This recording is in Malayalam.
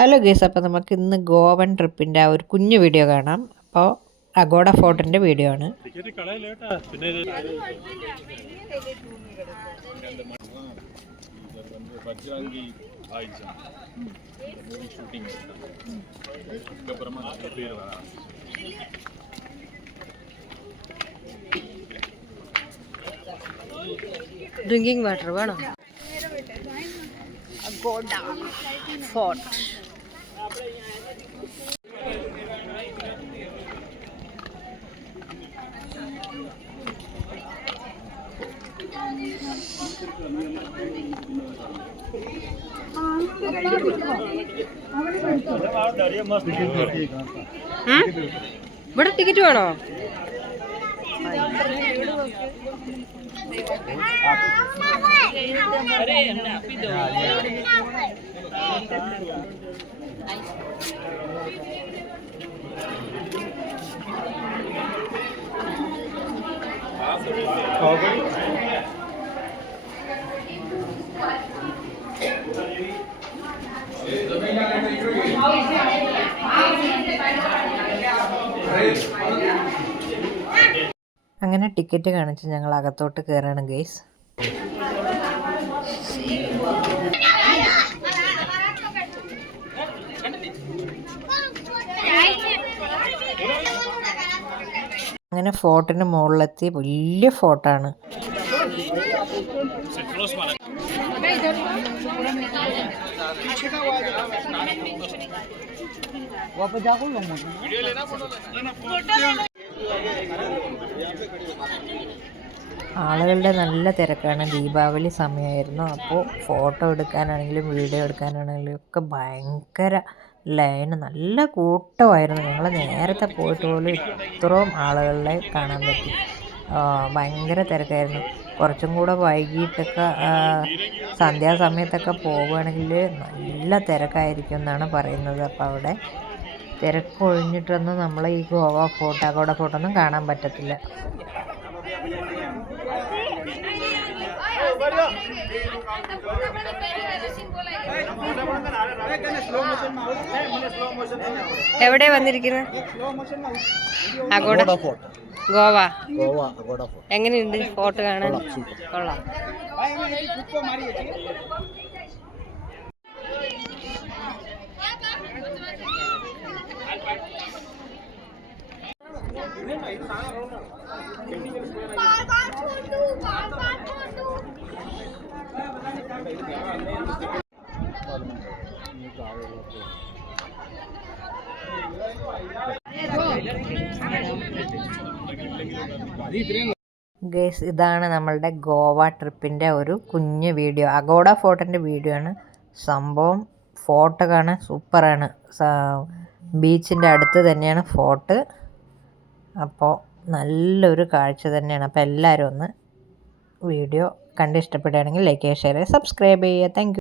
ഹലോ ഗേസ്, അപ്പോൾ നമുക്ക് ഇന്ന് ഗോവൻ ട്രിപ്പിൻ്റെ ഒരു കുഞ്ഞു വീഡിയോ കാണാം. അപ്പോൾ അഗോഡ ഫോർട്ടിൻ്റെ വീഡിയോ ആണ്. ഡ്രിങ്കിങ് വാട്ടർ വേണോ? അഗോഡ ഫോർട്ട്. ഇവിടെ ടിക്കറ്റ് വേണോ? അങ്ങനെ ടിക്കറ്റ് കാണിച്ച് ഞങ്ങൾ അകത്തോട്ട് കയറണം ഗൈസ്. അങ്ങനെ ഫോർട്ടിന് മുകളിലെത്തി. വലിയ ഫോർട്ടാണ്. ആളുകളുടെ നല്ല തിരക്കാണ്. ദീപാവലി സമയമായിരുന്നു. അപ്പോൾ ഫോട്ടോ എടുക്കാനാണെങ്കിലും വീഡിയോ എടുക്കാനാണെങ്കിലും ഒക്കെ ഭയങ്കര ലൈന്, നല്ല കൂട്ടമായിരുന്നു. ഞങ്ങൾ നേരത്തെ പോയിട്ട് പോലും ഇത്രയും ആളുകളെ കാണാൻ പറ്റി. ഭയങ്കര തിരക്കായിരുന്നു. കുറച്ചും കൂടെ വൈകിട്ടൊക്കെ സന്ധ്യാസമയത്തൊക്കെ പോവുകയാണെങ്കിൽ നല്ല തിരക്കായിരിക്കും എന്നാണ് പറയുന്നത്. അപ്പോൾ അവിടെ തിരക്കൊഴിഞ്ഞിട്ടൊന്നും നമ്മൾ ഈ ഗോവ ഫോർട്ട്, അഗോഡ ഫോർട്ടൊന്നും കാണാൻ പറ്റത്തില്ല. എവിടെ വന്നിരിക്കുന്നത്? അഗോഡ ഫോർട്ട്, ഗോവ. എങ്ങനെയുണ്ട് ഫോർട്ട് കാണാൻ? കൊള്ളാം. ഗൈസ്, ഇതാണ് നമ്മളുടെ ഗോവ ട്രിപ്പിൻ്റെ ഒരു കുഞ്ഞു വീഡിയോ. അഗോഡ ഫോർട്ടിൻ്റെ വീഡിയോ ആണ്. സംഭവം ഫോർട്ട് കാണാൻ സൂപ്പറാണ്. ബീച്ചിൻ്റെ അടുത്ത് തന്നെയാണ് ഫോർട്ട്. അപ്പോൾ നല്ലൊരു കാഴ്ച തന്നെയാണ്. അപ്പോൾ എല്ലാവരും ഒന്ന് വീഡിയോ കണ്ട് ഇഷ്ടപ്പെടുകയാണെങ്കിൽ ലൈക്ക് ചെയ്യുക, ഷെയർ ചെയ്യുക, സബ്സ്ക്രൈബ് ചെയ്യുക. Thank you.